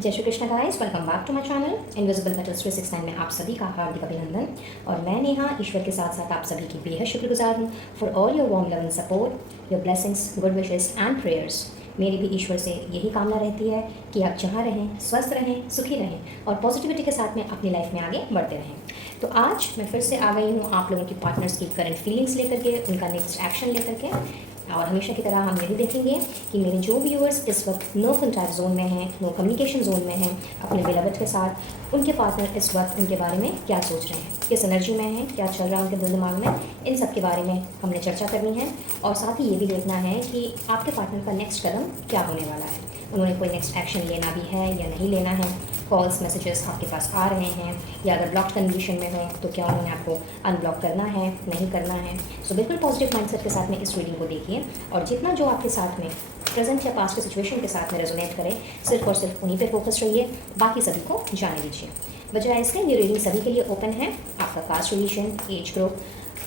जय Shri Krishna guys, welcome back to my channel invisible petals 369 में आप सभी का हार्दिक अभिनंदन। और मैं नेहा ईश्वर के साथ साथ आप सभी की बेहद शुक्रगुजार हूँ for all your warm love and support, your blessings, good wishes and prayers. मेरी भी ईश्वर से यही कामना रहती है कि आप जहाँ रहें, स्वस्थ रहें, सुखी रहें और पॉजिटिविटी के साथ में अपनी लाइफ में आगे बढ़ते रहें। तो आज मैं फिर से आ गई हूँ आप लोगों की पार्टनर्स की करंट फीलिंग्स लेकर के, उनका नेक्स्ट एक्शन लेकर के। और हमेशा की तरह हम यही देखेंगे कि मेरे जो व्यूअर्स इस वक्त नो कॉन्टैक्ट जोन में हैं, नो कम्युनिकेशन जोन में हैं अपने बिलवड के साथ, उनके पार्टनर इस वक्त उनके बारे में क्या सोच रहे हैं, किस एनर्जी में हैं, क्या चल रहा है उनके दिल दिमाग में, इन सब के बारे में हमने चर्चा करनी है। और साथ ही ये भी देखना है कि आपके पार्टनर का नेक्स्ट कदम क्या होने वाला है, उन्होंने कोई नेक्स्ट एक्शन लेना भी है या नहीं लेना है, कॉल्स मैसेजेस आपके पास आ रहे हैं या अगर ब्लॉक्ड कंडीशन में हो तो क्या उन्होंने आपको अनब्लॉक करना है, नहीं करना है। सो बिल्कुल पॉजिटिव माइंडसेट के साथ में इस रीडिंग को देखिए और जितना जो आपके साथ में प्रेजेंट या पास्ट के सिचुएशन के साथ में रेजोनेट करे सिर्फ और सिर्फ उन्हीं पे फोकस रहिए, बाकी सभी को जाने दीजिए। वजह इसके ये रीडिंग सभी के लिए ओपन है। आपका caste, religion, age group,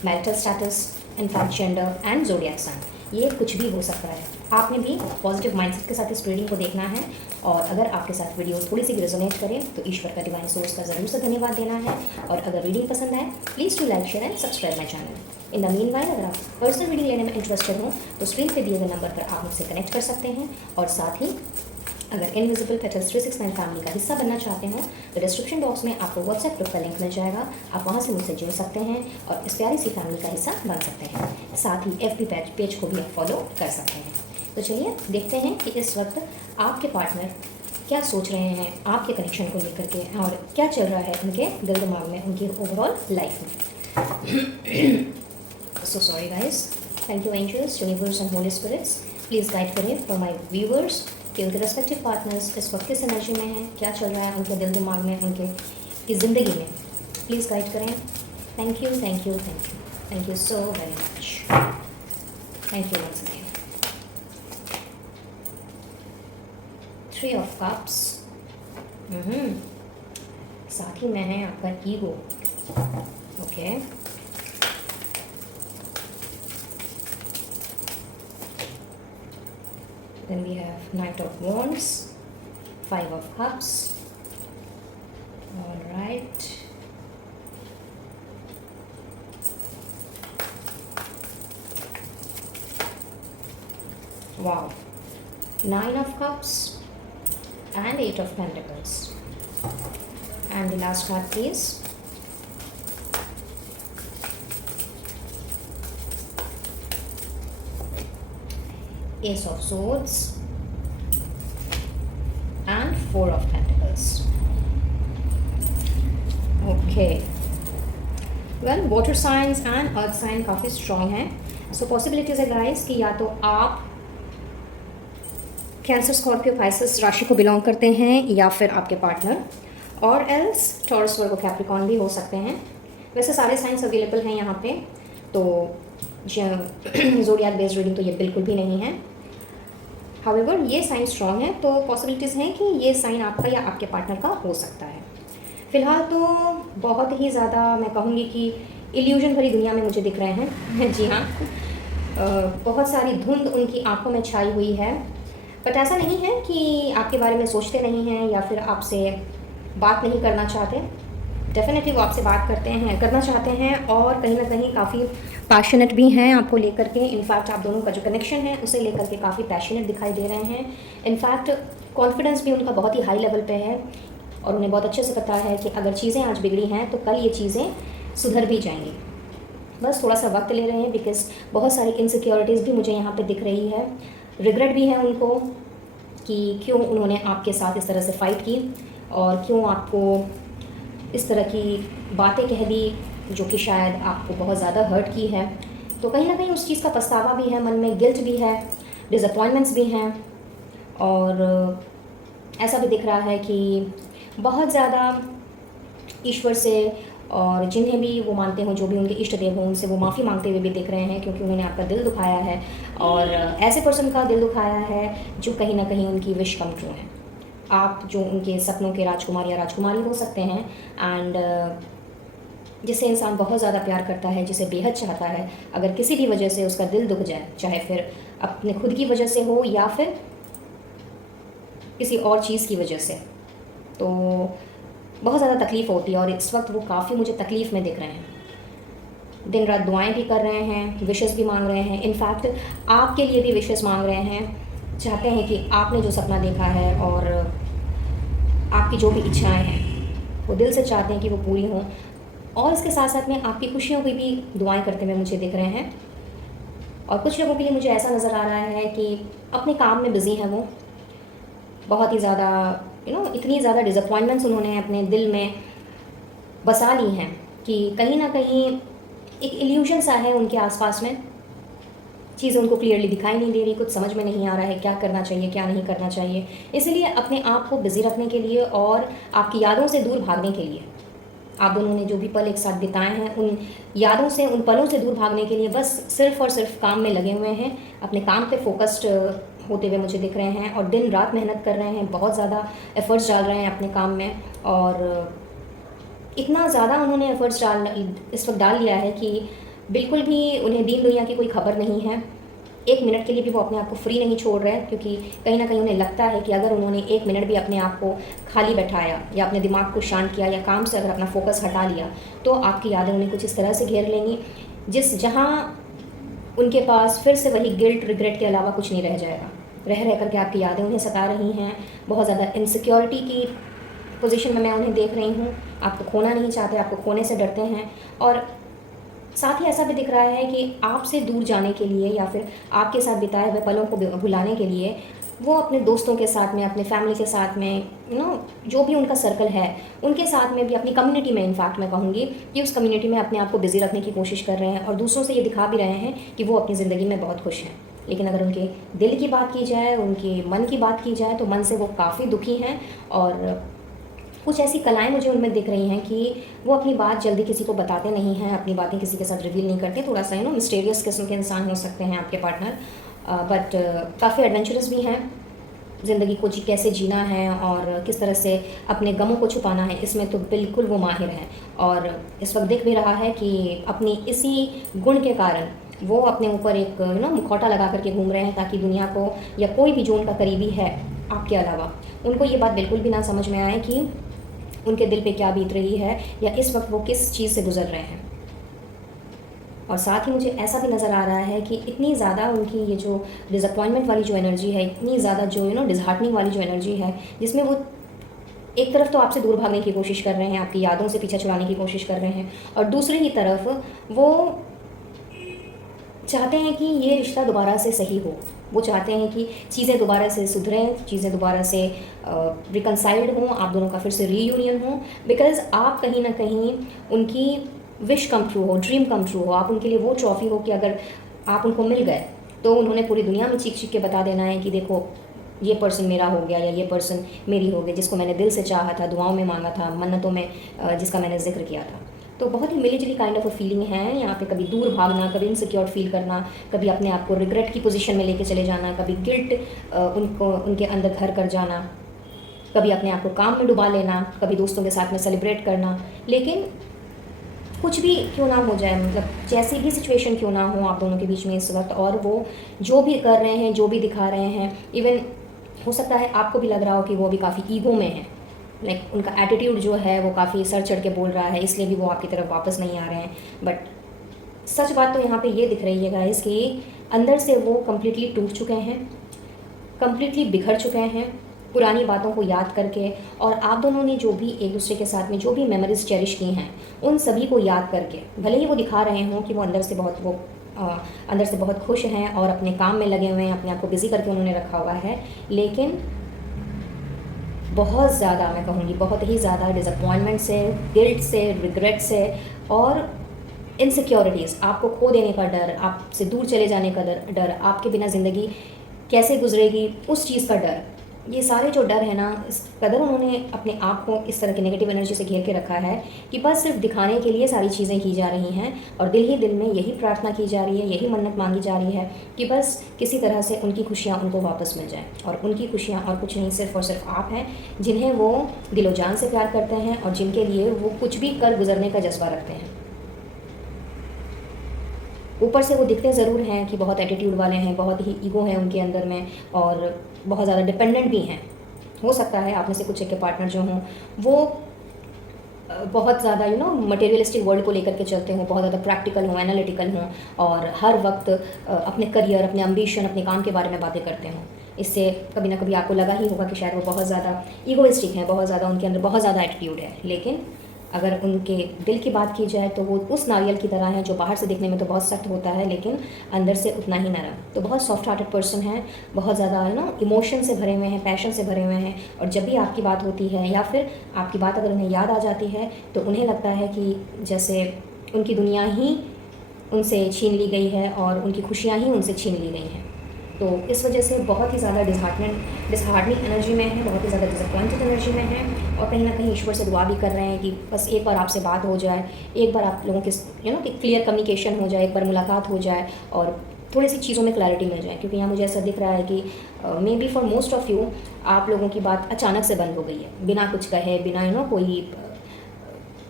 marital status, in fact gender and zodiac sign, ये कुछ भी हो सकता है। आपने भी पॉजिटिव माइंडसेट के साथ इस रीडिंग को देखना है। और अगर आपके साथ वीडियो थोड़ी सी भी रेजोनेट करे तो ईश्वर का डिवाइन सोर्स का ज़रूर से धन्यवाद देना है। और अगर रीडिंग पसंद आए please to like, share and subscribe my channel. In the meanwhile अगर आप पर्सनल रीडिंग लेने में इंटरेस्टेड हो तो स्क्रीन पे दिए गए नंबर पर आप मुझसे कनेक्ट कर सकते हैं। और साथ ही अगर इनविजिबल पेटल्स 369 फैमिली का हिस्सा बनना चाहते हो तो डिस्क्रिप्शन बॉक्स में आपको व्हाट्सएप ग्रुप का लिंक मिल जाएगा, आप वहाँ से मुझसे जुड़ सकते हैं और इस प्यारी सी फैमिली का हिस्सा बन सकते हैं। साथ ही FB पेज को भी आप फॉलो कर सकते हैं। तो चलिए देखते हैं कि इस वक्त आपके पार्टनर क्या सोच रहे हैं आपके कनेक्शन को लेकर के और क्या चल रहा है उनके दिल दिमाग में, उनकी ओवरऑल लाइफ में। So sorry guys, thank you angels, universe and holy spirits, please guide करें फॉर माई व्यूअर्स कि उनके रेस्पेक्टिव पार्टनर्स इस वक्त किस एनर्जी में हैं, क्या चल रहा है उनके दिल दिमाग में, उनके की ज़िंदगी में। प्लीज़ गाइड करें। Thank you, thank you, thank you, thank you so very much. Thank you once again. 3 of cups, साथ ही में है आपका ego. Okay, then we have Knight of Wands, 5 of Cups. All right, wow, 9 of Cups and 8 of Pentacles. And the last card please. Ace of Swords and 4 of Pentacles. Okay, well, water signs and earth sign काफ़ी strong हैं. So possibilities है guys कि या तो आप cancer, Scorpio, Pisces राशि को belong करते हैं या फिर आपके पार्टनर, और एल्स टॉरस, वर्गो, कैप्रिकॉर्न भी हो सकते हैं। वैसे सारे साइंस अवेलेबल हैं यहाँ पे, तो ज़ोडिएक बेस्ड रीडिंग तो ये बिल्कुल भी नहीं है। हाउएवर ये साइन स्ट्रॉन्ग है तो पॉसिबिलिटीज़ हैं कि ये साइन आपका या आपके पार्टनर का हो सकता है। फ़िलहाल तो बहुत ही ज़्यादा मैं कहूँगी कि इल्यूजन भरी दुनिया में मुझे दिख रहे हैं। जी हाँ, बहुत सारी धुंध उनकी आंखों में छाई हुई है, बट ऐसा नहीं है कि आपके बारे में सोचते नहीं हैं या फिर आपसे बात नहीं करना चाहते। डेफिनेटली वो आपसे बात करना चाहते हैं और कहीं ना कहीं काफ़ी पैशनेट भी हैं आपको लेकर के। इनफैक्ट आप दोनों का जो कनेक्शन है उसे लेकर के काफ़ी पैशनेट दिखाई दे रहे हैं। इनफैक्ट कॉन्फिडेंस भी उनका बहुत ही हाई लेवल पे है और उन्हें बहुत अच्छे से पता है कि अगर चीज़ें आज बिगड़ी हैं तो कल ये चीज़ें सुधर भी जाएंगी। बस थोड़ा सा वक्त ले रहे हैं बिकॉज बहुत सारी इनसिक्योरिटीज़ भी मुझे यहाँ पर दिख रही है। रिग्रेट भी है उनको कि क्यों उन्होंने आपके साथ इस तरह से फ़ाइट की और क्यों आपको इस तरह की बातें कह दी जो कि शायद आपको बहुत ज़्यादा हर्ट की है। तो कहीं ना कहीं उस चीज़ का पछतावा भी है, मन में गिल्ट भी है, डिसअपॉइंटमेंट्स भी हैं और ऐसा भी दिख रहा है कि बहुत ज़्यादा ईश्वर से और जिन्हें भी वो मानते हों, जो भी उनके इष्ट देव हों, उनसे वो माफ़ी मांगते हुए भी दिख रहे हैं क्योंकि उन्होंने आपका दिल दुखाया है और ऐसे पर्सन का दिल दुखाया है जो कहीं ना कहीं उनकी विश कम ट्रू है। आप जो उनके सपनों के राजकुमार या राजकुमारी हो सकते हैं एंड जिसे इंसान बहुत ज़्यादा प्यार करता है, जिसे बेहद चाहता है, अगर किसी भी वजह से उसका दिल दुख जाए, चाहे फिर अपने खुद की वजह से हो या फिर किसी और चीज़ की वजह से, तो बहुत ज़्यादा तकलीफ़ होती है और इस वक्त वो काफ़ी मुझे तकलीफ़ में दिख रहे हैं। दिन रात दुआएं भी कर रहे हैं, विशेस भी मांग रहे हैं, इनफैक्ट आपके लिए भी विशेस मांग रहे हैं। चाहते हैं कि आपने जो सपना देखा है और आपकी जो भी इच्छाएं हैं वो दिल से चाहते हैं कि वो पूरी हों, और इसके साथ साथ में आपकी खुशियों की भी दुआएं करते हुए मुझे दिख रहे हैं। और कुछ लोगों के लिए मुझे ऐसा नज़र आ रहा है कि अपने काम में बिज़ी हैं वो, बहुत ही ज़्यादा इतनी ज़्यादा डिसअपॉइंटमेंट्स उन्होंने अपने दिल में बसा ली हैं कि कहीं ना कहीं एक इल्यूजन सा है उनके आसपास में, चीज़ें उनको क्लियरली दिखाई नहीं दे रही, कुछ समझ में नहीं आ रहा है क्या करना चाहिए क्या नहीं करना चाहिए। इसलिए अपने आप को बिज़ी रखने के लिए और आपकी यादों से दूर भागने के लिए, आप दोनों ने जो भी पल एक साथ बिताए हैं उन यादों से, उन पलों से दूर भागने के लिए बस सिर्फ़ और सिर्फ काम में लगे हुए हैं, अपने काम पे फोकस्ड होते हुए मुझे दिख रहे हैं और दिन रात मेहनत कर रहे हैं, बहुत ज़्यादा एफ़र्ट्स डाल रहे हैं अपने काम में। और इतना ज़्यादा उन्होंने एफ़र्ट्स इस वक्त डाल लिया है कि बिल्कुल भी उन्हें दीन दुनिया की कोई खबर नहीं है। एक मिनट के लिए भी वो अपने आप को फ्री नहीं छोड़ रहे हैं, क्योंकि कहीं ना कहीं उन्हें लगता है कि अगर उन्होंने एक मिनट भी अपने आप को खाली बैठाया या अपने दिमाग को शांत किया या काम से अगर अपना फोकस हटा लिया तो आपकी यादें उन्हें कुछ इस तरह से घेर लेंगी जहाँ उनके पास फिर से वही गिल्ट रिग्रेट के अलावा कुछ नहीं रह जाएगा। रह रह करके आपकी यादें उन्हें सता रही हैं, बहुत ज़्यादा इनसिक्योरिटी की पोजीशन में मैं उन्हें देख रही हूँ। आपको खोना नहीं चाहते, आपको खोने से डरते हैं, और साथ ही ऐसा भी दिख रहा है कि आपसे दूर जाने के लिए या फिर आपके साथ बिताए हुए पलों को भुलाने के लिए वो अपने दोस्तों के साथ में, अपने फैमिली के साथ में, जो भी उनका सर्कल है उनके साथ में भी, अपनी कम्युनिटी में, इनफैक्ट मैं कहूँगी कि उस कम्युनिटी में अपने आप को बिज़ी रखने की कोशिश कर रहे हैं और दूसरों से ये दिखा भी रहे हैं कि वो अपनी ज़िंदगी में बहुत खुश हैं। लेकिन अगर उनके दिल की बात की जाए, उनके मन की बात की जाए तो मन से वो काफ़ी दुखी हैं और कुछ ऐसी कलाएं मुझे उनमें दिख रही हैं कि वो अपनी बात जल्दी किसी को बताते नहीं हैं, अपनी बातें किसी के साथ रिवील नहीं करते। थोड़ा सा मिस्टीरियस किस्म के इंसान हो सकते हैं आपके पार्टनर, बट काफ़ी एडवेंचरस भी हैं। ज़िंदगी को कैसे जीना है और किस तरह से अपने गमों को छुपाना है, इसमें तो बिल्कुल वो माहिर हैं। और इस वक्त दिख भी रहा है कि अपनी इसी गुण के कारण वो अपने ऊपर एक मुखौटा लगा करके घूम रहे हैं, ताकि दुनिया को या कोई भी जो उनका करीबी है आपके अलावा, उनको ये बात बिल्कुल भी ना समझ में आए कि उनके दिल पे क्या बीत रही है या इस वक्त वो किस चीज़ से गुजर रहे हैं। और साथ ही मुझे ऐसा भी नज़र आ रहा है कि इतनी ज़्यादा उनकी ये जो डिसअपॉइंटमेंट वाली जो एनर्जी है, इतनी ज़्यादा जो डिसहार्टनिंग वाली जो एनर्जी है, जिसमें वो एक तरफ तो आपसे दूर भागने की कोशिश कर रहे हैं, आपकी यादों से पीछा छुड़ाने की कोशिश कर रहे हैं, और दूसरी ही तरफ वो चाहते हैं कि ये रिश्ता दोबारा से सही हो। वो चाहते हैं कि चीज़ें दोबारा से सुधरें, चीज़ें दोबारा से रिकनसाइल्ड हों, आप दोनों का फिर से रीयूनियन हो, बिकॉज़ आप कहीं ना कहीं उनकी विश कम ट्रू हो, ड्रीम कम ट्रू हो, आप उनके लिए वो ट्रॉफ़ी हो कि अगर आप उनको मिल गए तो उन्होंने पूरी दुनिया में चीख चीख के बता देना है कि देखो ये पर्सन मेरा हो गया या ये पर्सन मेरी हो गई, जिसको मैंने दिल से चाहा था, दुआओं में मांगा था, मन्नतों में जिसका मैंने जिक्र किया था। तो बहुत ही मिलीजुली काइंड ऑफ अ फीलिंग है यहाँ पे, कभी दूर भागना, कभी इनसिक्योर फील करना, कभी अपने आप को रिग्रेट की पोजीशन में लेके चले जाना, कभी गिल्ट उनके अंदर घर कर जाना, कभी अपने आप को काम में डुबा लेना, कभी दोस्तों के साथ में सेलिब्रेट करना। लेकिन कुछ भी क्यों ना हो जाए, मतलब जैसी भी सिचुएशन क्यों ना हो आप दोनों के बीच में इस वक्त, और वो जो भी कर रहे हैं, जो भी दिखा रहे हैं, इवन हो सकता है आपको भी लग रहा हो कि वो भी काफ़ी ईगो में है, लाइक उनका एटीट्यूड जो है वो काफ़ी सर चढ़ के बोल रहा है, इसलिए भी वो आपकी तरफ वापस नहीं आ रहे हैं। बट सच बात तो यहाँ पे ये दिख रही है गाइस कि अंदर से वो कम्प्लीटली टूट चुके हैं, कम्प्लीटली बिखर चुके हैं पुरानी बातों को याद करके। और आप दोनों ने जो भी एक दूसरे के साथ में जो भी मेमोरीज चेरिश की हैं, उन सभी को याद करके, भले ही वो दिखा रहे हों कि वो अंदर से बहुत खुश हैं और अपने काम में लगे हुए हैं, अपने आप को बिज़ी करके उन्होंने रखा हुआ है, लेकिन बहुत ज़्यादा, मैं कहूँगी बहुत ही ज़्यादा डिसअपॉइंटमेंट से, गिल्ट से, रिग्रेट से और इनसिक्योरिटीज़, आपको खो देने का डर, आपसे दूर चले जाने का डर, आपके बिना ज़िंदगी कैसे गुजरेगी उस चीज़ का डर, ये सारे जो डर है ना, इस कदर उन्होंने अपने आप को इस तरह की नेगेटिव एनर्जी से घेर के रखा है कि बस सिर्फ दिखाने के लिए सारी चीज़ें की जा रही हैं, और दिल ही दिल में यही प्रार्थना की जा रही है, यही मन्नत मांगी जा रही है कि बस किसी तरह से उनकी खुशियाँ उनको वापस मिल जाएँ। और उनकी खुशियाँ और कुछ नहीं, सिर्फ और सिर्फ आप हैं, जिन्हें वो दिलो जान से प्यार करते हैं और जिनके लिए वो कुछ भी कर गुजरने का जज्बा रखते हैं। ऊपर से वो दिखते ज़रूर हैं कि बहुत एटीट्यूड वाले हैं, बहुत ही ईगो है उनके अंदर में, और बहुत ज़्यादा डिपेंडेंट भी हैं, हो सकता है आप में से कुछ एक के पार्टनर जो हों वो बहुत ज़्यादा मटेरियलिस्टिक वर्ल्ड को लेकर के चलते हों, बहुत ज़्यादा प्रैक्टिकल हों, एनालिटिकल हों और हर वक्त अपने करियर, अपने एम्बिशन, अपने काम के बारे में बातें करते हों। इससे कभी ना कभी आपको लगा ही होगा कि शायद वो बहुत ज़्यादा ईगोइस्टिक हैं, बहुत ज़्यादा उनके अंदर बहुत ज़्यादा एटीट्यूड है। लेकिन अगर उनके दिल की बात की जाए तो वो उस नारियल की तरह है जो बाहर से दिखने में तो बहुत सख्त होता है लेकिन अंदर से उतना ही नरम। तो बहुत सॉफ्ट हार्टेड पर्सन है, बहुत ज़्यादा इमोशन से भरे हुए हैं, पैशन से भरे हुए हैं और जब भी आपकी बात होती है या फिर आपकी बात अगर उन्हें याद आ जाती है तो उन्हें लगता है कि जैसे उनकी दुनिया ही उनसे छीन ली गई है और उनकी खुशियाँ ही उनसे छीन ली गई हैं। तो इस वजह से बहुत ही ज़्यादा डिसहार्टनिंग एनर्जी में है, बहुत ही ज़्यादा डिसअपॉइंटेड एनर्जी में है और कहीं ना कहीं ईश्वर से दुआ भी कर रहे हैं कि बस एक बार आपसे बात हो जाए, एक बार आप लोगों की कि क्लियर कम्युनिकेशन हो जाए, एक बार मुलाकात हो जाए और थोड़ी सी चीज़ों में क्लैरिटी मिल जाए। क्योंकि यहाँ मुझे ऐसा दिख रहा है कि may be for most of you आप लोगों की बात अचानक से बंद हो गई है, बिना कुछ कहे, बिना कोई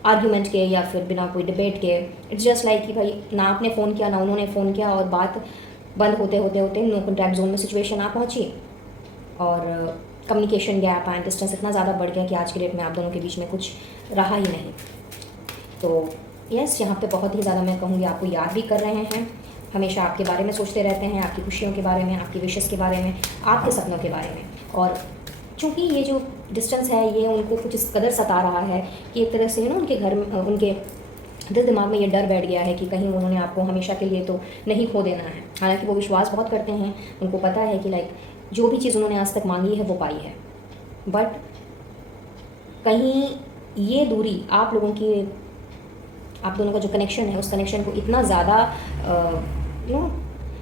आर्ग्यूमेंट के या फिर बिना कोई डिबेट के। इट्स जस्ट लाइक कि भाई ना आपने फ़ोन किया ना उन्होंने फ़ोन किया और बात बंद होते नो कॉन्टैक्ट जोन में सिचुएशन आ पहुंची और कम्युनिकेशन गैप एंड डिस्टेंस इतना ज़्यादा बढ़ गया कि आज के डेट में आप दोनों के बीच में कुछ रहा ही नहीं। तो यस, यहाँ पे बहुत ही ज़्यादा मैं कहूँगी आपको याद भी कर रहे हैं, हमेशा आपके बारे में सोचते रहते हैं, आपकी खुशियों के बारे में, आपकी विशेस के बारे में, आपके सपनों के बारे में। और चूँकि ये जो डिस्टेंस है ये उनको कुछ इस कदर सता रहा है कि एक तरह से उनके घर में उनके दिल दिमाग में ये डर बैठ गया है कि कहीं उन्होंने आपको हमेशा के लिए तो नहीं खो देना है। हालांकि वो विश्वास बहुत करते हैं, उनको पता है कि लाइक जो भी चीज़ उन्होंने आज तक मांगी है वो पाई है, बट कहीं ये दूरी आप लोगों की, आप दोनों का जो कनेक्शन है उस कनेक्शन को इतना ज़्यादा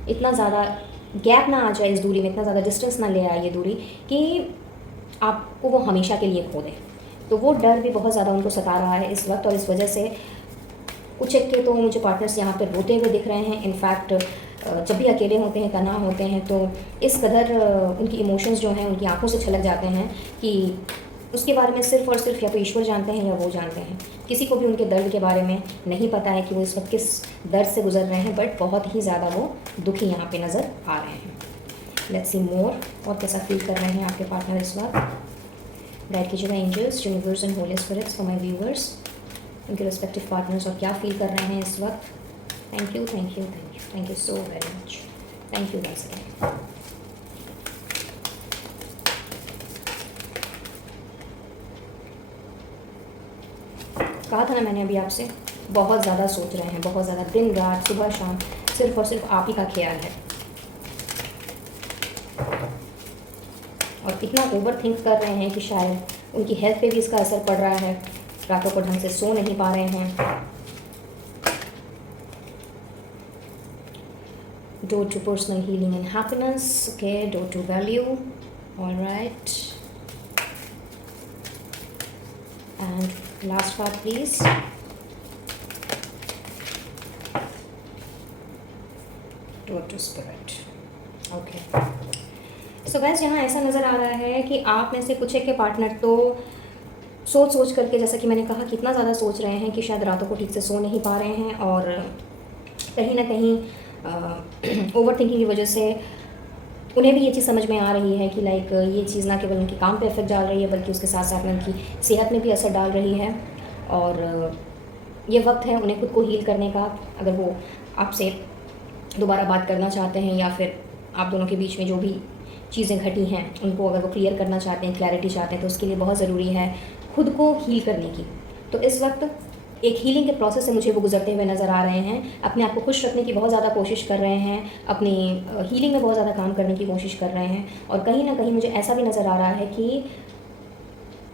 इतना ज़्यादा गैप ना आ जाए, इस दूरी में इतना ज़्यादा डिस्टेंस ना ले आए ये दूरी कि आपको वो हमेशा के लिए खो दे। तो वो डर भी बहुत ज़्यादा उनको सता रहा है इस वक्त और इस वजह से कुछ एक के तो मुझे पार्टनर्स यहाँ पर रोते हुए दिख रहे हैं। इनफैक्ट जब भी अकेले होते हैं, तनाव होते हैं तो इस कदर उनकी इमोशंस जो हैं उनकी आंखों से छलक जाते हैं कि उसके बारे में सिर्फ़ और सिर्फ या तो ईश्वर जानते हैं या वो जानते हैं। किसी को भी उनके दर्द के बारे में नहीं पता है कि वो इस वक्त किस दर्द से गुजर रहे हैं, बट बहुत ही ज़्यादा वो दुखी यहाँ पे नज़र आ रहे हैं। लेट्स सी मोर, और कैसा फील कर रहे हैं आपके पार्टनर इस वक्त। गाइड कीजिएगा angels, universe and holy spirits for my viewers, उनके रिस्पेक्टिव पार्टनर्स और क्या फील कर रहे हैं इस वक्त। Thank you, thank you, thank you, thank you so very much. Thank you guys again. कहा था ना मैंने अभी आपसे, बहुत ज़्यादा सोच रहे हैं, बहुत ज़्यादा, दिन रात सुबह शाम सिर्फ और सिर्फ आप ही का ख्याल है और इतना ओवर थिंक कर रहे हैं कि शायद उनकी हेल्थ पे भी इसका असर पड़ रहा है, रातों को ढंग से सो नहीं पा रहे हैं। Door to personal healing and happiness. Okay, door to value. All right. And last card, please. Door to spirit. Okay. So guys, यहाँ ऐसा नज़र आ रहा है कि आप में से कुछ एक के पार्टनर तो सोच करके, जैसा कि मैंने कहा, कितना ज़्यादा सोच रहे हैं कि शायद रातों को ठीक से सो नहीं पा रहे हैं और कहीं ना कहीं ओवर थिंकिंग की वजह से उन्हें भी ये चीज़ समझ में आ रही है कि लाइक ये चीज़ ना केवल उनके काम पे इफेक्ट डाल रही है बल्कि उसके साथ साथ में उनकी सेहत में भी असर डाल रही है और ये वक्त है उन्हें खुद को हील करने का। अगर वो आपसे दोबारा बात करना चाहते हैं या फिर आप दोनों के बीच में जो भी चीज़ें घटी हैं उनको अगर वो क्लियर करना चाहते हैं, क्लैरिटी चाहते हैं, तो उसके लिए बहुत ज़रूरी है खुद को हील करने की। तो इस वक्त एक हीलिंग के प्रोसेस से मुझे वो गुजरते हुए नज़र आ रहे हैं। अपने आप को खुश रखने की बहुत ज़्यादा कोशिश कर रहे हैं, अपनी हीलिंग में बहुत ज़्यादा काम करने की कोशिश कर रहे हैं और कहीं ना कहीं मुझे ऐसा भी नज़र आ रहा है कि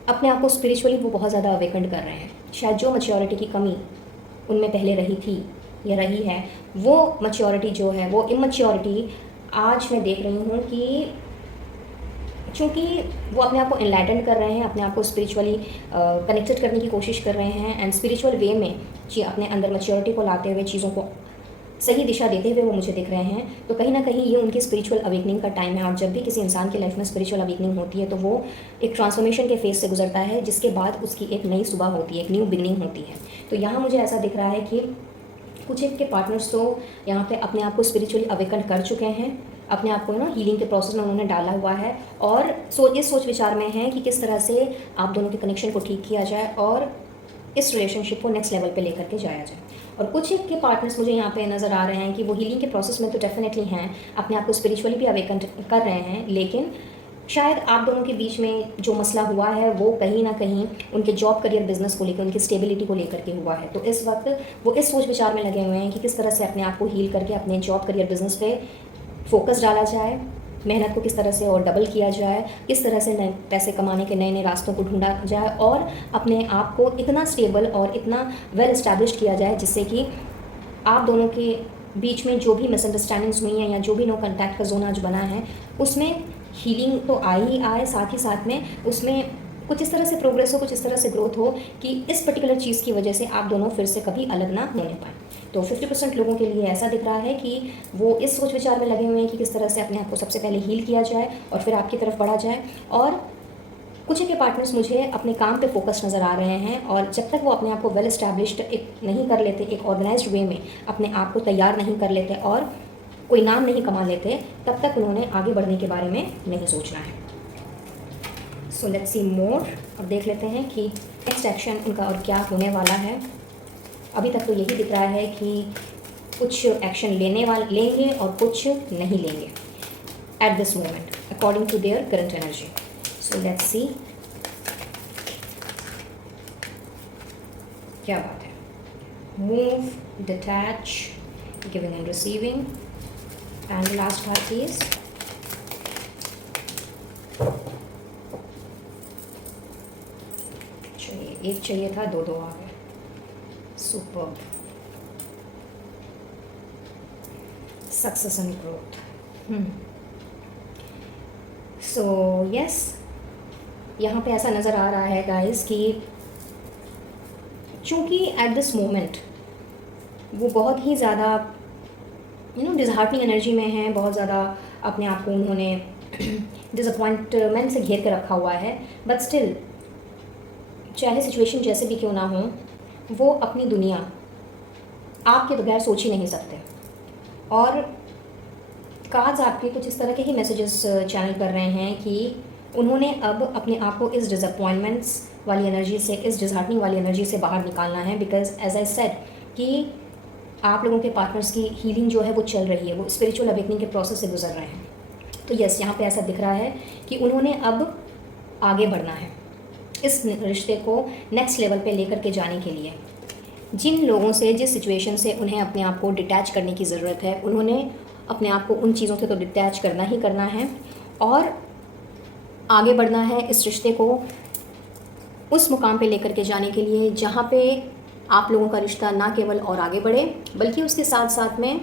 अपने आप को स्पिरिचुअली वो बहुत ज़्यादा अवेकेंड कर रहे हैं। शायद जो मैच्योरिटी की कमी उनमें पहले रही थी या रही है, वो मैच्योरिटी जो है, वो इमैच्योरिटी आज मैं देख रही हूँ कि चूँकि वो अपने आप को एनलाइटेंड कर रहे हैं, अपने आप को स्पिरिचुअली कनेक्टेड करने की कोशिश कर रहे हैं एंड स्पिरिचुअल वे में अपने अंदर मैच्योरिटी को लाते हुए, चीज़ों को सही दिशा देते हुए वो मुझे दिख रहे हैं। तो कहीं ना कहीं ये उनकी स्पिरिचुअल अवेकनिंग का टाइम है और जब भी किसी इंसान की लाइफ में स्पिरिचुअल अवेकनिंग होती है तो वो एक ट्रांसफॉर्मेशन के फेज से गुजरता है जिसके बाद उसकी एक नई सुबह होती है, एक न्यू बिगनिंग होती है। तो यहाँ मुझे ऐसा दिख रहा है कि कुछ एक के पार्टनर्स तो यहाँ पे अपने आप को स्पिरिचुअली अवेकन कर चुके हैं अपने आप को हीलिंग के प्रोसेस में उन्होंने डाला हुआ है और इस सोच विचार में है कि किस तरह से आप दोनों के कनेक्शन को ठीक किया जाए और इस रिलेशनशिप को नेक्स्ट लेवल पे लेकर के जाया जाए। और कुछ के पार्टनर्स मुझे यहाँ पे नज़र आ रहे हैं कि वो हीलिंग के प्रोसेस में तो डेफिनेटली हैं, अपने आप को स्पिरिचुअली भी अवेकन कर रहे हैं, लेकिन शायद आप दोनों के बीच में जो मसला हुआ है वो कहीं ना कहीं उनके जॉब करियर बिजनेस को लेकर, उनकी स्टेबिलिटी को लेकर के हुआ है। तो इस वक्त वो इस सोच विचार में लगे हुए हैं कि किस तरह से अपने आप को हील करके अपने जॉब करियर बिजनेस पे फोकस डाला जाए, मेहनत को किस तरह से और डबल किया जाए, किस तरह से नए पैसे कमाने के नए नए रास्तों को ढूंढा जाए और अपने आप को इतना स्टेबल और इतना वेल इस्टेब्लिश किया जाए जिससे कि आप दोनों के बीच में जो भी मिसअंडरस्टैंडिंग्स हुई हैं या जो भी नो कॉन्टैक्ट का जोन आज बना है उसमें हीलिंग तो आए ही आए, साथ ही साथ में उसमें कुछ इस तरह से प्रोग्रेस हो, कुछ इस तरह से ग्रोथ हो कि इस पर्टिकुलर चीज़ की वजह से आप दोनों फिर से कभी अलग ना होने पाएँ। तो 50% लोगों के लिए ऐसा दिख रहा है कि वो इस सोच विचार में लगे हुए हैं कि किस तरह से अपने आप को सबसे पहले हील किया जाए और फिर आपकी तरफ बढ़ा जाए। और कुछ के पार्टनर्स मुझे अपने काम पे फोकस नज़र आ रहे हैं और जब तक वो अपने आप को वेल इस्टेब्लिश्ड एक नहीं कर लेते, एक ऑर्गेनाइज्ड वे में अपने आप को तैयार नहीं कर लेते और कोई नाम नहीं कमा लेते, तब तक उन्होंने आगे बढ़ने के बारे में नहीं सोचना है। सो लेट्स सी मोर, अब देख लेते हैं कि नेक्स्ट एक्शन उनका और क्या होने वाला है। अभी तक तो यही दिख रहा है कि कुछ एक्शन लेंगे और कुछ नहीं लेंगे at this moment according to their current energy. So let's see क्या बात है। Move, detach, giving and receiving, and last card please. चलिए, एक चाहिए था, दो आ गए। Superb. Success and growth. So yes, यहाँ पे ऐसा नज़र आ रहा है गाइस कि चूँकि एट दिस मोमेंट वो बहुत ही ज़्यादा डिसहार्टनिंग एनर्जी में है, बहुत ज़्यादा अपने आप को उन्होंने डिसअपॉइंटमेंट से घेर कर रखा हुआ है, बट स्टिल चाहे सिचुएशन जैसे भी क्यों ना हो, वो अपनी दुनिया आपके बगैर सोच ही नहीं सकते। और कार्ड्स आपके कुछ इस तरह के ही मैसेजेस चैनल कर रहे हैं कि उन्होंने अब अपने आप को इस डिसअपॉइंटमेंट्स वाली एनर्जी से, इस डिसहार्टनिंग वाली एनर्जी से बाहर निकालना है। बिकॉज एज आई सेड कि आप लोगों के पार्टनर्स की हीलिंग जो है वो चल रही है, वो स्पिरिचुअल अवेकनिंग के प्रोसेस से गुजर रहे हैं। तो यस, यहाँ पे ऐसा दिख रहा है कि उन्होंने अब आगे बढ़ना है इस रिश्ते को नेक्स्ट लेवल पे लेकर के जाने के लिए। जिन लोगों से, जिस सिचुएशन से उन्हें अपने आप को डिटैच करने की ज़रूरत है, उन्होंने अपने आप को उन चीज़ों से तो डिटैच करना ही करना है और आगे बढ़ना है इस रिश्ते को उस मुकाम पे लेकर के जाने के लिए जहाँ पे आप लोगों का रिश्ता ना केवल और आगे बढ़े, बल्कि उसके साथ साथ में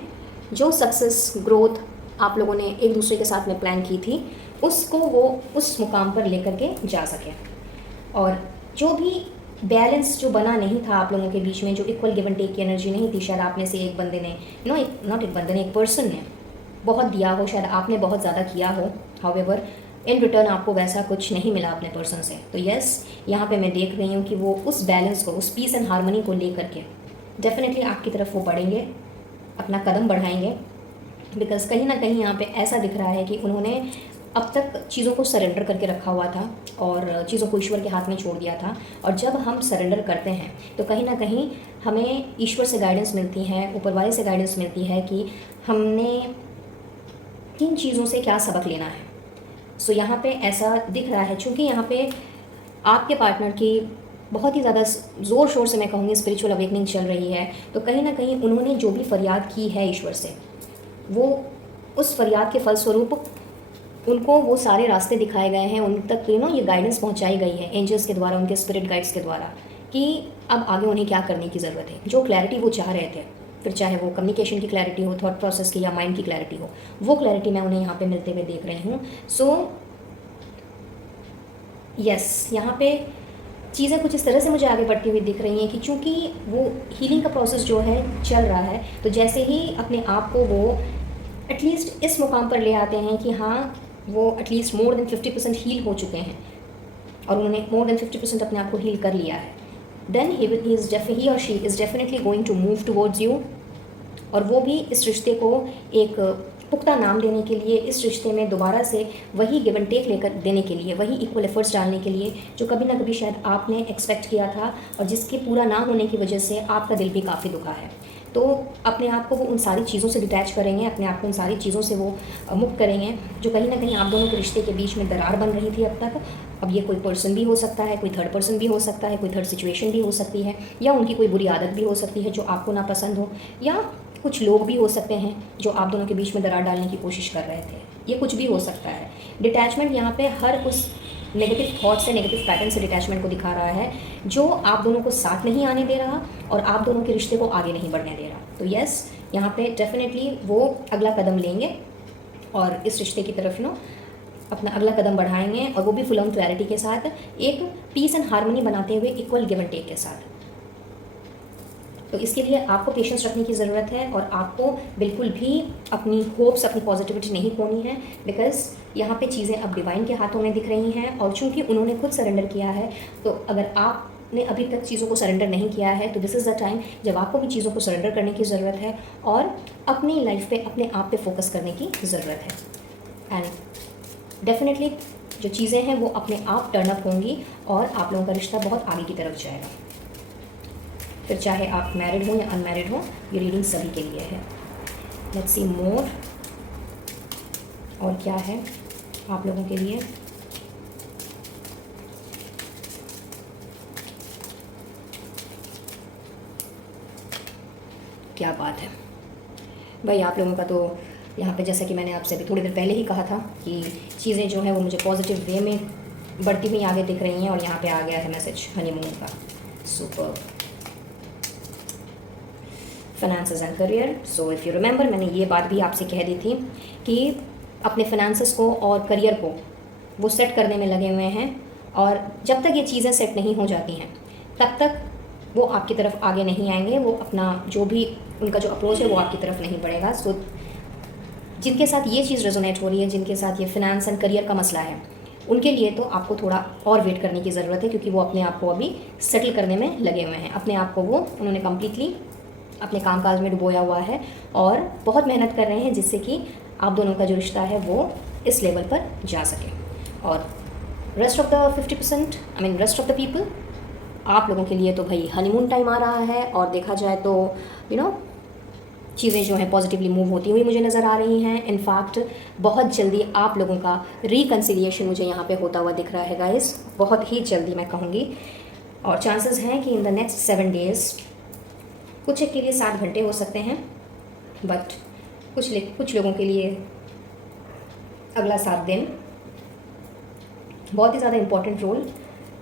जो सक्सेस, ग्रोथ आप लोगों ने एक दूसरे के साथ में प्लान की थी, उसको वो उस मुकाम पर लेकर के जा सके। और जो भी बैलेंस जो बना नहीं था आप लोगों के बीच में, जो इक्वल गिव एंड टेक की एनर्जी नहीं थी, शायद आप में से एक बंदे ने नॉट एक बंदे ने, एक पर्सन ने बहुत दिया हो, शायद आपने बहुत ज़्यादा किया हो, हाउएवर इन रिटर्न आपको वैसा कुछ नहीं मिला अपने पर्सन से। तो यस, यहाँ पे मैं देख रही हूँ कि वो उस बैलेंस को, उस पीस एंड हार्मनी को लेकर के डेफिनेटली आपकी तरफ वो बढ़ेंगे, अपना कदम बढ़ाएंगे। बिकॉज कहीं ना कहीं यहाँ पे ऐसा दिख रहा है कि उन्होंने अब तक चीज़ों को सरेंडर करके रखा हुआ था और चीज़ों को ईश्वर के हाथ में छोड़ दिया था। और जब हम सरेंडर करते हैं तो कहीं ना कहीं हमें ईश्वर से गाइडेंस मिलती है, ऊपर वाले से गाइडेंस मिलती है कि हमने किन चीज़ों से क्या सबक लेना है। सो यहाँ पे ऐसा दिख रहा है, चूँकि यहाँ पे आपके पार्टनर की बहुत ही ज़्यादा ज़ोर शोर से मैं कहूँगी स्पिरिचुअल अवेकनिंग चल रही है, तो कहीं ना कहीं उन्होंने जो भी फरियाद की है ईश्वर से, वो उस फरियाद के फलस्वरूप उनको वो सारे रास्ते दिखाए गए हैं, उन तक ये गाइडेंस पहुंचाई गई है एंजल्स के द्वारा, उनके स्पिरिट गाइड्स के द्वारा, कि अब आगे उन्हें क्या करने की ज़रूरत है। जो क्लैरिटी वो चाह रहे थे, फिर चाहे वो कम्युनिकेशन की क्लैरिटी हो, थॉट प्रोसेस की, या माइंड की क्लैरिटी हो, वो क्लैरिटी मैं उन्हें यहाँ पे मिलते हुए देख रही हूँ। सो यस, यहाँ पे चीज़ें कुछ इस तरह से मुझे आगे बढ़ती हुई दिख रही हैं कि चूँकि वो हीलिंग का प्रोसेस जो है चल रहा है, तो जैसे ही अपने आप को वो एटलीस्ट इस मुकाम पर ले आते हैं कि हाँ, वो एटलीस्ट मोर देन 50% हील हो चुके हैं और उन्होंने मोर देन 50% अपने आप को हील कर लिया है, देन ही और she is definitely going to move towards you. और वो भी इस रिश्ते को एक पुख्ता नाम देने के लिए, इस रिश्ते में दोबारा से वही गिव एंड टेक लेकर देने के लिए, वही इक्वल एफर्ट्स डालने के लिए जो कभी ना कभी शायद आपने एक्सपेक्ट किया था और जिसके पूरा ना होने की वजह से आपका दिल भी काफ़ी दुखा है। तो अपने आप को वो उन सारी चीज़ों से डिटैच करेंगे, अपने आप को उन सारी चीज़ों से वो मुक्त करेंगे जो कहीं ना कहीं आप दोनों के रिश्ते के बीच में दरार बन रही थी अब तक। अब ये कोई पर्सन भी हो सकता है, कोई थर्ड पर्सन भी हो सकता है, कोई थर्ड सिचुएशन भी हो सकती है, या उनकी कोई बुरी आदत भी हो सकती है जो आपको नापसंद हो, या कुछ लोग भी हो सकते हैं जो आप दोनों के बीच में दरार डालने की कोशिश कर रहे थे। ये कुछ भी हो सकता है। डिटैचमेंट यहाँ पे हर उस नेगेटिव थॉट से, नेगेटिव पैटर्न से डिटैचमेंट को दिखा रहा है जो आप दोनों को साथ नहीं आने दे रहा और आप दोनों के रिश्ते को आगे नहीं बढ़ने दे रहा। तो यस, यहाँ पे डेफिनेटली वो अगला कदम लेंगे और इस रिश्ते की तरफ अपना अगला कदम बढ़ाएंगे, और वो भी फुल ऑन क्लैरिटी के साथ, एक पीस एंड हार्मनी बनाते हुए इक्वल गिव एंड टेक के साथ। तो इसके लिए आपको पेशेंस रखने की ज़रूरत है और आपको बिल्कुल भी अपनी होप्स, अपनी पॉजिटिविटी नहीं खोनी है, बिकॉज यहाँ पे चीज़ें अब डिवाइन के हाथों में दिख रही हैं। और चूंकि उन्होंने खुद सरेंडर किया है, तो अगर आपने अभी तक चीज़ों को सरेंडर नहीं किया है तो दिस इज़ द टाइम जब आपको भी चीज़ों को सरेंडर करने की ज़रूरत है और अपनी लाइफ पे, अपने आप पे फोकस करने की ज़रूरत है। एंड डेफिनेटली जो चीज़ें हैं वो अपने आप टर्न अप होंगी और आप लोगों का रिश्ता बहुत आगे की तरफ जाएगा। फिर चाहे आप मैरिड हो या अनमैरिड हो, ये रीडिंग सभी के लिए है। लेट्स सी मोर, और क्या है आप लोगों के लिए। क्या बात है भाई, आप लोगों का तो यहाँ पे, जैसा कि मैंने आपसे अभी थोड़ी देर पहले ही कहा था कि चीज़ें जो हैं वो मुझे पॉजिटिव वे में बढ़ती हुई आगे दिख रही हैं, और यहाँ पे आ गया है मैसेज हनीमून का। Super. Finances and career. So if you remember, मैंने ये बात भी आपसे कह दी थी कि अपने फाइनेंसेस को और करियर को वो सेट करने में लगे हुए हैं, और जब तक ये चीज़ें सेट नहीं हो जाती हैं तब तक वो आपकी तरफ आगे नहीं आएंगे। वो अपना जो भी उनका जो अप्रोच है वो आपकी तरफ नहीं बढ़ेगा। सो जिनके साथ ये चीज़ रेजोनेट हो रही है, जिनके साथ ये फाइनेंस एंड करियर का मसला है, उनके लिए तो आपको थोड़ा और वेट करने की ज़रूरत है, क्योंकि वो अपने आप को अभी सेटल करने में लगे हुए हैं। अपने आप को वो उन्होंने कम्प्लीटली अपने कामकाज में डुबोया हुआ है और बहुत मेहनत कर रहे हैं जिससे कि आप दोनों का जो रिश्ता है वो इस लेवल पर जा सके। और rest of the 50%, I mean rest of the people, आप लोगों के लिए तो भाई हनीमून टाइम आ रहा है, और देखा जाए तो चीज़ें जो हैं पॉजिटिवली मूव होती हुई मुझे नज़र आ रही हैं। इनफैक्ट बहुत जल्दी आप लोगों का रिकन्सिलिएशन मुझे यहाँ पे होता हुआ दिख रहा है गाइस, बहुत ही जल्दी मैं कहूँगी। और चांसेस हैं कि इन द नेक्स्ट 7 डेज़, कुछ के लिए 7 घंटे हो सकते हैं, बट कुछ लोगों के लिए अगला 7 दिन बहुत ही ज़्यादा इम्पॉर्टेंट रोल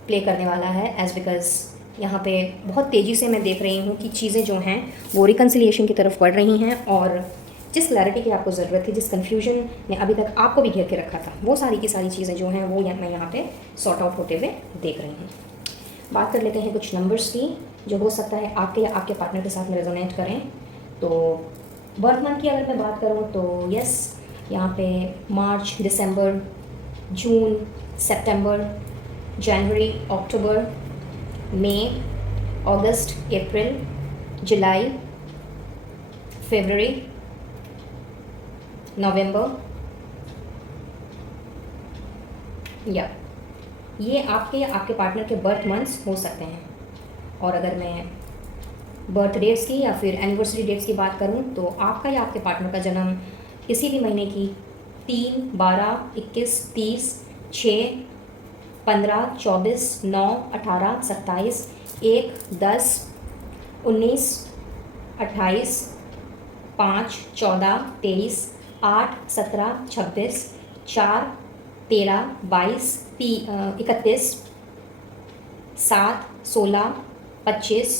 प्ले करने वाला है, एज बिकॉज़ यहाँ पे बहुत तेज़ी से मैं देख रही हूँ कि चीज़ें जो हैं वो रिकन्सिलिएशन की तरफ बढ़ रही हैं, और जिस क्लैरिटी की आपको ज़रूरत थी, जिस कन्फ्यूजन ने अभी तक आपको भी घेर के रखा था, वो सारी की सारी चीज़ें जो हैं वो मैं यहाँ पे सॉर्ट आउट होते हुए देख रही हूँ। बात कर लेते हैं कुछ नंबर्स की, जो हो सकता है आपके या आपके पार्टनर के साथ में रेजोनेट करें। तो बर्थ मंथ की अगर मैं बात करूँ तो यस, यहाँ पे मार्च, दिसंबर, जून, सितंबर, जनवरी, अक्टूबर, मई, अगस्त, अप्रैल, जुलाई, फरवरी, नवंबर, या ये आपके या आपके पार्टनर के बर्थ मंथ्स हो सकते हैं। और अगर मैं बर्थ डेट्स की या फिर एनिवर्सरी डेट्स की बात करूं तो आपका या आपके पार्टनर का जन्म किसी भी महीने की 3, 12, 21, 30, 6, 15, 24, 9, 18, 27, 1, 10, 19, 28, 5, 14, 23, 8, 17, 26, 4, 13, 22, 31, 7, 16, 25,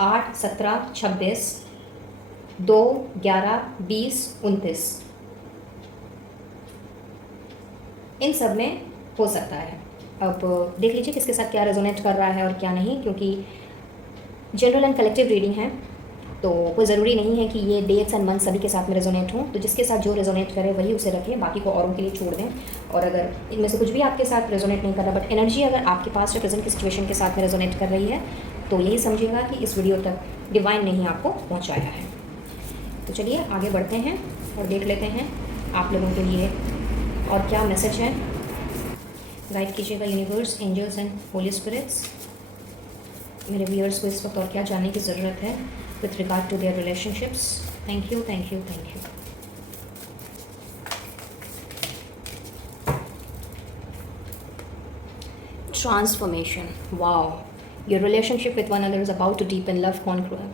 8, 17, 26, 2, 11, 20, 29, इन सब में हो सकता है। अब देख लीजिए किसके साथ क्या रेजोनेट कर रहा है और क्या नहीं, क्योंकि जनरल एंड कलेक्टिव रीडिंग है, तो कोई ज़रूरी नहीं है कि ये डेट्स एंड मंथ सभी के साथ में रेजोनेट हों। तो जिसके साथ जो रेजोनेट करे वही उसे रखें, बाकी को औरों के लिए छोड़ दें। और अगर इनमें से कुछ भी आपके साथ रेजोनेट नहीं कर रहा, बट एनर्जी अगर आपके पास या प्रेजेंट की सिचुएशन के साथ में रेजोनेट कर रही है, तो यही समझिएगा कि इस वीडियो तक डिवाइन ने ही आपको पहुँचाया है। तो चलिए आगे बढ़ते हैं और देख लेते हैं आप लोगों के लिए और क्या मैसेज है। गाइड कीजिएगा universe, angels and holy spirits. मेरे व्यूअर्स को इस वक्त और क्या जानने की ज़रूरत है with regard to their relationships. Thank you, thank you, thank you. Transformation. Wow. Your relationship with one another is about to deepen. Love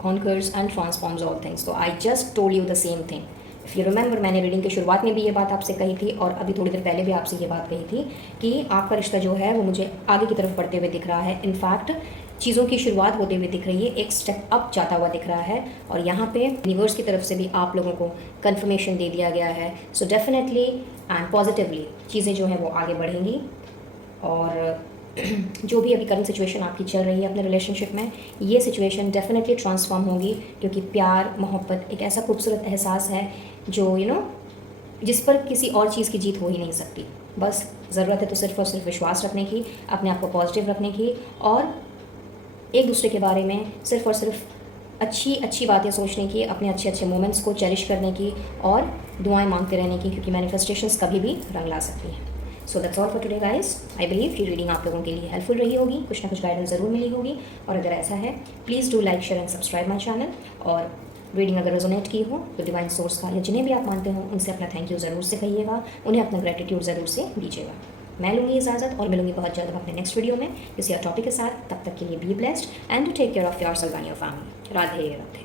conquers and transforms all things. So I just told you the same thing. If you remember, मैंने reading की शुरुआत में भी ये बात आपसे कही थी और अभी थोड़ी देर पहले भी आपसे ये बात कही थी कि आपका रिश्ता जो है वो मुझे आगे की तरफ बढ़ते हुए दिख रहा है। इनफैक्ट चीज़ों की शुरुआत होते हुए दिख रही है, एक स्टेप अप जाता हुआ दिख रहा है और यहाँ पे यूनिवर्स की तरफ से भी आप लोगों को कन्फर्मेशन दे दिया गया है। सो डेफिनेटली एंड पॉजिटिवली चीज़ें जो हैं वो आगे बढ़ेंगी और जो भी अभी करंट सिचुएशन आपकी चल रही है अपने रिलेशनशिप में, ये सिचुएशन डेफिनेटली ट्रांसफॉर्म होगी, क्योंकि प्यार मोहब्बत एक ऐसा खूबसूरत एहसास है जो जिस पर किसी और चीज़ की जीत हो ही नहीं सकती। बस ज़रूरत है तो सिर्फ और सिर्फ विश्वास रखने की, अपने आप को पॉजिटिव रखने की और एक दूसरे के बारे में सिर्फ और सिर्फ अच्छी अच्छी बातें सोचने की, अपने अच्छे अच्छे मोमेंट्स को चेरिश करने की और दुआएं मांगते रहने की, क्योंकि मैनिफेस्टेशंस कभी भी रंग ला सकती हैं। So that's all for today guys. I believe कि रीडिंग आप लोगों के लिए हेल्पफुल रही होगी, कुछ ना कुछ गाइडेंस ज़रूर मिली होगी और अगर ऐसा है please do like, share and subscribe my channel. और रीडिंग अगर रेजोनेट की हो तो डिवाइन सोर्स का या जिन्हें भी आप मानते हो उनसे अपना थैंक यू ज़रूर से कहिएगा, उन्हें अपना ग्रेटिट्यूड ज़रूर से दीजिएगा। मैं लूँगी इजाज़त और मिलूंगी बहुत जल्द अपने नेक्स्ट वीडियो में किसी और टॉपिक के साथ। तब तक के लिए be blessed and to take care of yourself and your family. Radhe Radhe.